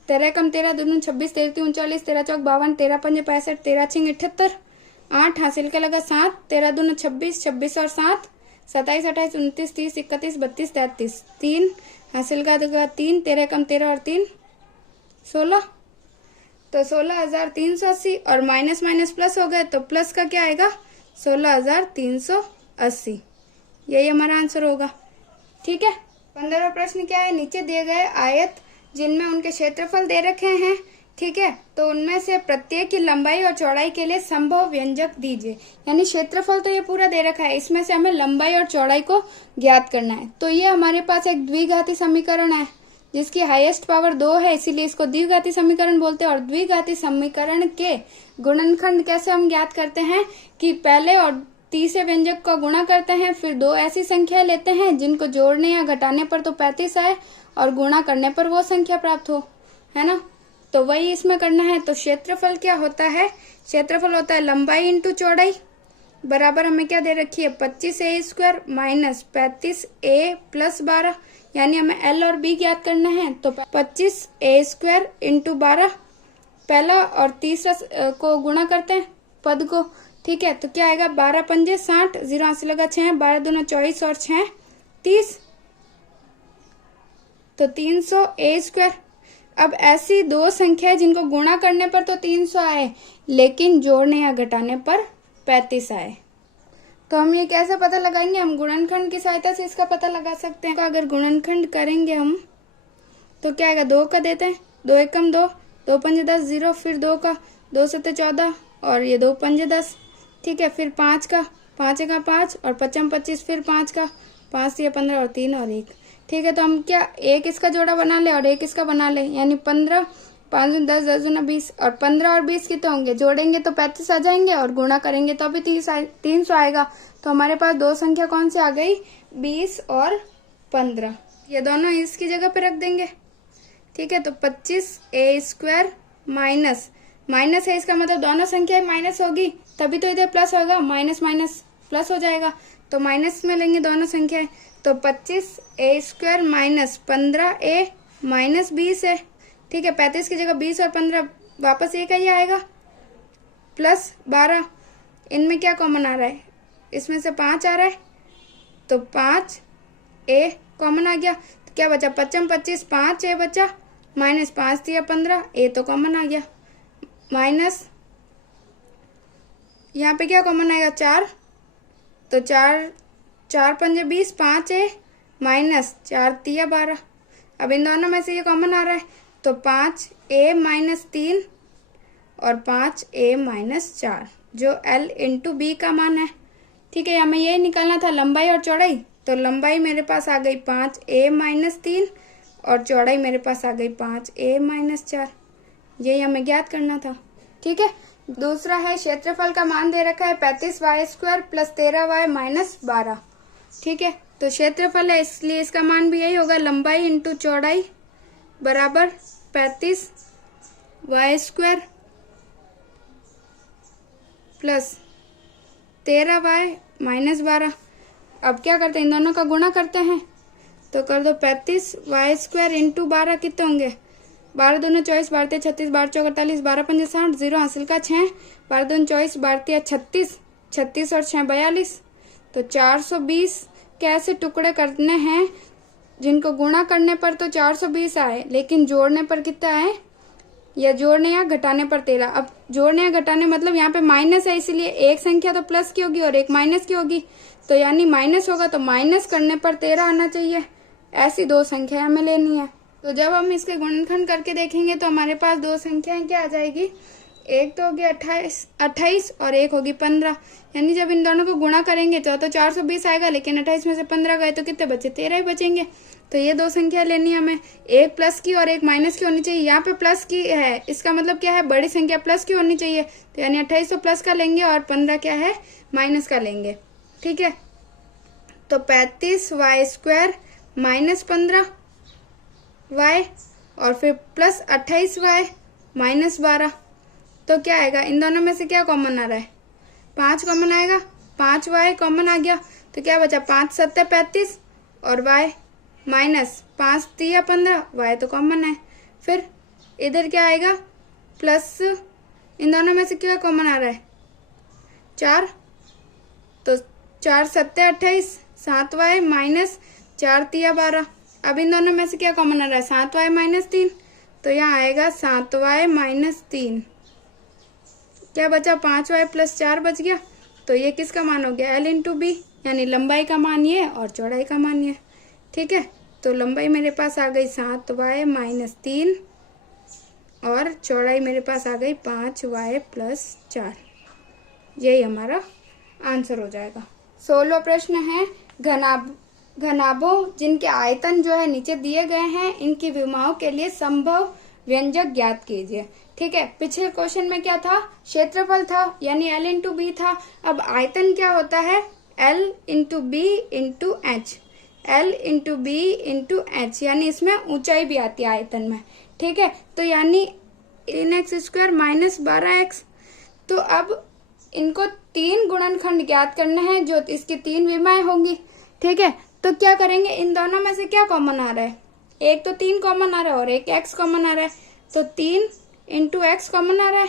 13 कम 13 दूनी 26, 13 39, 13 चौक 52, 13 5 65, 13 6 78, 8 हासिल का लगा 7, 13 दूना 26, 26 और 7 27, 28, 29, 30, 31, 32, 33, 3 हासिल का लगा 3, 13 कम 13 और 3 16, तो 16,380 और माइनस माइनस प्लस हो गए, तो प्लस का क्या आएगा 16,380, यही हमारा आंसर होगा। ठीक है, 15वां प्रश्न क्या है, नीचे दिए गए आयत जिनमें उनके क्षेत्रफल दे रखे हैं, ठीक है, तो उनमें से प्रत्येक की लंबाई और चौड़ाई के लिए संभव व्यंजक दीजिए। यानी क्षेत्रफल तो ये पूरा दे रखा है, इसमें से हमें लंबाई और चौड़ाई को ज्ञात करना है। तो ये हमारे पास एक द्विघाती समीकरण है जिसकी हाईएस्ट पावर 2 है, इसीलिए इसको द्विघाती समीकरण बोलते हैं। और द्विघाती समीकरण के गुणनखंड कैसे हम ज्ञात करते हैं कि पहले और तीसरे व्यंजक को गुणा करते हैं, फिर 2 ऐसी संख्या लेते हैं जिनको जोड़ने या घटाने पर तो 35 आए और गुणा करने पर वो संख्या प्राप्त हो, है ना। तो वही इसमें करना है। तो क्षेत्रफल क्या होता है, क्षेत्रफल होता है लंबाई इंटू चौड़ाई, बराबर हमें क्या दे रखी है 25a² माइनस 35a प्लस 12, यानी हमें l और b ज्ञात करना है। तो 25a² इंटू 12, पहला और तीसरा को गुणा करते हैं पद को, ठीक है, तो क्या आएगा 12 पंजे 60, 0 हासिल लगा 6, 12 दूना 24 और 6 30, तो 300a²। अब ऐसी 2 संख्या जिनको गुणा करने पर तो 300 आए लेकिन जोड़ने या घटाने पर 35 आए, तो हम ये कैसे पता लगाएंगे, हम गुणनखंड की सहायता से इसका पता लगा सकते हैं। अगर गुणनखंड करेंगे हम तो क्या आएगा 2 का देते हैं, 2 एकम 2, 2 पंजे 10, 0, फिर 2 का, 2 सत्ते 14 और ये 2 पंजे 10, ठीक है, फिर 5 का, 5 का 5 और 5 25, फिर 5 का, 5 ये 15 और 3 और 1, ठीक है। तो हम क्या एक इसका जोड़ा बना ले और एक इसका बना ले, यानी 15, 5 10, 10 दूना 20 और 15 और 20 कितने होंगे, जोड़ेंगे तो 35 आ जाएंगे और गुणा करेंगे तो अभी 300 आएगा। तो हमारे पास 2 संख्या कौन सी आ गई 20 और 15, ये दोनों इसकी जगह पे रख देंगे। ठीक है, तो 25a² माइनस माइनस है, इसका मतलब दोनों संख्याएं माइनस होगी तभी तो इधर प्लस होगा, माइनस माइनस प्लस हो जाएगा, तो माइनस में लेंगे दोनों संख्याएं। तो 25a² माइनस 15a माइनस 20 है। ठीक है, 35 की जगह 20 और 15 वापस एक ही आएगा, प्लस 12। इनमें क्या कॉमन आ रहा है, इसमें से 5 आ रहा है, तो 5a कॉमन आ गया, तो क्या बचा 25 25 5a बचा, माइनस 5 दिया 15, a तो कॉमन आ गया, माइनस यहाँ पे क्या कॉमन आएगा 4, तो 4 4 पंजे 20 5a माइनस 4 तिया 12। अब इन दोनों में से ये कॉमन आ रहा है, तो 5a माइनस 3 और 5a माइनस 4 जो l इंटू बी का मान है। ठीक है, हमें यही निकालना था लंबाई और चौड़ाई, तो लंबाई मेरे पास आ गई 5a माइनस 3 और चौड़ाई मेरे पास आ गई 5a माइनस 4। यही हमें ज्ञात करना था। ठीक है, दूसरा है क्षेत्रफल का मान दे रखा है 35y² प्लस 13y माइनस 12। ठीक है, तो क्षेत्रफल है इसलिए इसका मान भी यही होगा, लंबाई इंटू चौड़ाई बराबर 35y² प्लस 13y माइनस 12। अब क्या करते हैं, इन दोनों का गुणा करते हैं, तो कर दो 35y² इंटू 12 कितने होंगे, 12 दूनी 24, 12 तिया 36, 12 चौक 48, 12 पंजे 60, 0 हासिल का 6, 12 दूनी 24, 12 तिया 36, 36 और 6 42। तो 420 के ऐसे टुकड़े करने हैं जिनको गुणा करने पर तो 420 आए, लेकिन जोड़ने पर कितना आए, या जोड़ने या घटाने पर 13। अब जोड़ने या घटाने मतलब यहाँ पे माइनस है, इसलिए एक संख्या तो प्लस की होगी और एक माइनस की होगी, तो यानी माइनस होगा तो माइनस करने पर 13 आना चाहिए। ऐसी दो संख्याएं हमें लेनी है। तो जब हम इसके गुणनखंड करके देखेंगे तो हमारे पास दो संख्याएं क्या आ जाएगी, एक तो होगी 28 और एक होगी 15। यानी जब इन दोनों को गुणा करेंगे तो 420 आएगा, लेकिन 28 में से 15 गए तो कितने बचे, 13 ही बचेंगे। तो ये दो संख्या लेनी है हमें, एक प्लस की और एक माइनस की होनी चाहिए। यहाँ पे प्लस की है, इसका मतलब क्या है, बड़ी संख्या प्लस की होनी चाहिए, तो यानी 28 तो प्लस का लेंगे और 15 क्या है, माइनस का लेंगे। ठीक है, तो 35y² माइनस 15y और फिर प्लस 28y माइनस 12। तो क्या आएगा, इन दोनों में से क्या कॉमन आ रहा है, 5 कॉमन आएगा, 5y कॉमन आ गया, तो क्या बचा 5 7 35 और y माइनस 5 3 15, y तो कॉमन है। फिर इधर क्या आएगा, प्लस इन दोनों में से क्या कॉमन आ रहा है, 4, तो 4 7 28, 7y माइनस 4 3 12। अब इन दोनों में से क्या कॉमन आ रहा है, 7y माइनस 3, तो यहाँ आएगा 7y माइनस 3। क्या बचा, 5y प्लस 4 बच गया, तो ये किसका मान हो गया, l इंटू बी, यानी लंबाई का मान ये और चौड़ाई का मान ये। ठीक है, तो लंबाई मेरे पास आ गई 7y माइनस 3 और चौड़ाई मेरे पास आ गई 5y प्लस 4। यही हमारा आंसर हो जाएगा। 16वां प्रश्न है, घनाभों जिनके आयतन जो है नीचे दिए गए हैं, इनकी विमाओं के लिए संभव व्यंजक ज्ञात कीजिए। ठीक है, पिछले क्वेश्चन में क्या था, क्षेत्रफल था यानी l इंटू बी था। अब आयतन क्या होता है, l into b into h, l into b into h, यानी इसमें ऊंचाई भी आती है आयतन में। ठीक है, तो यानी n² माइनस 12x। तो अब इनको 3 गुणनखंड ज्ञात करने हैं जो इसकी 3 विमाएं होंगी। ठीक है, तो क्या करेंगे, इन दोनों में से क्या कॉमन आ रहा है, एक तो 3 कॉमन आ रहा है और एक x कॉमन आ रहा है, तो 3 इंटू एक्स कॉमन आ रहा है,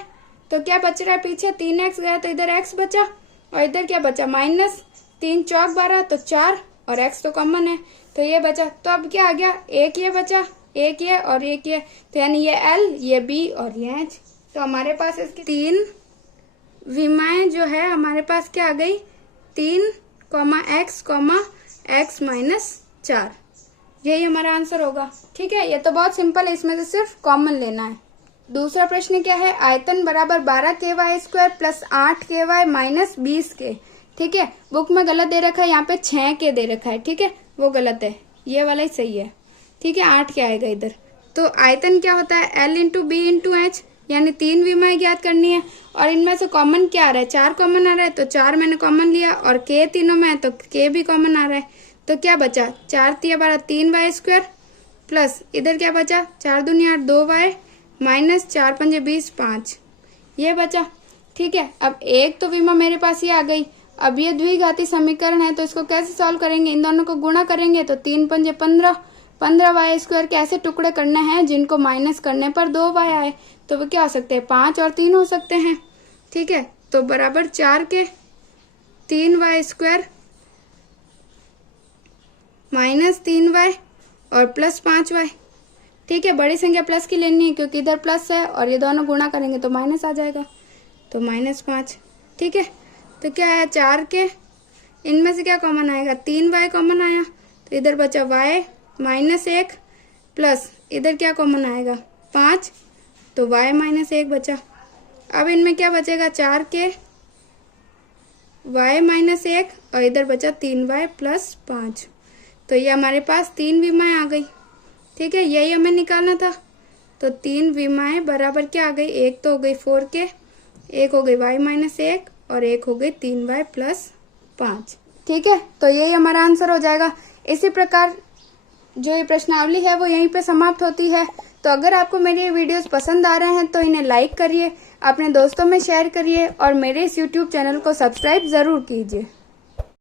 तो क्या बच रहा है पीछे, 3x गया तो इधर x बचा और इधर क्या बचा, माइनस 3 चौक 12, तो 4 और x तो कॉमन है, तो ये बचा। तो अब क्या आ गया, एक ये बचा, एक ये और एक ये, तो यानी ये l, ये b और ये h। तो हमारे पास इसकी 3 विमाएं जो है हमारे पास क्या आ गई, 3, x माइनस 4। यही हमारा आंसर होगा। ठीक है, ये तो बहुत सिंपल है, इसमें से सिर्फ कॉमन लेना है। दूसरा प्रश्न क्या है, आयतन बराबर 12k² plus 8k minus 20k। ठीक है, बुक में गलत दे रखा है, यहाँ पे 6k दे रखा है। ठीक है, वो गलत है, ये वाला ही सही है। ठीक है, 8 क्या आएगा इधर। तो आयतन क्या होता है, l into b into h, यानी 3 विमाएं ज्ञात करनी है। और इनमें से कॉमन क्या आ रहा है, 4 कॉमन आ रहा है, तो 4 मैंने कॉमन लिया और k तीनों में है तो k भी कॉमन आ रहा है, तो क्या बचा, 4 तिया 12 3y² प्लस इधर क्या बचा, 4 दूनी 8 2y माइनस 4 पंजे 20 5, ये बचा। ठीक है, अब एक तो विमा मेरे पास ये आ गई। अब ये द्विघाती समीकरण है तो इसको कैसे सॉल्व करेंगे, इन दोनों को गुणा करेंगे तो 3 पंजे 15, 15y² के ऐसे टुकड़े करने हैं जिनको माइनस करने पर 2y आए, तो वो क्या हो सकते हैं, 5 और 3 हो सकते हैं। ठीक है, तो बराबर 4 के 3y² माइनस 3y और प्लस 5y। ठीक है, बड़ी संख्या प्लस की लेनी है क्योंकि इधर प्लस है और ये दोनों गुणा करेंगे तो माइनस आ जाएगा, तो -5। ठीक है, तो क्या आया, 4 के, इनमें से क्या कॉमन आएगा, 3y कॉमन आया, तो इधर बचा y -1 प्लस इधर क्या कॉमन आएगा 5, तो y -1 बचा। अब इनमें क्या बचेगा, 4 के y -1 और इधर बचा 3y प्लस 5, तो ये हमारे पास 3 विमाएं आ गई। ठीक है, यही हमें निकालना था। तो 3 विमाएं बराबर क्या आ गई, एक तो हो गई 4 के, एक हो गई y -1 और एक हो गई 3y प्लस 5। ठीक है, तो यही हमारा आंसर हो जाएगा। इसी प्रकार जो ये प्रश्नावली है वो यहीं पे समाप्त होती है। तो अगर आपको मेरी ये वीडियोस पसंद आ रहे हैं तो इन्हें लाइक करिए, अपने दोस्तों में शेयर करिए और मेरे इस YouTube चैनल को सब्सक्राइब ज़रूर कीजिए।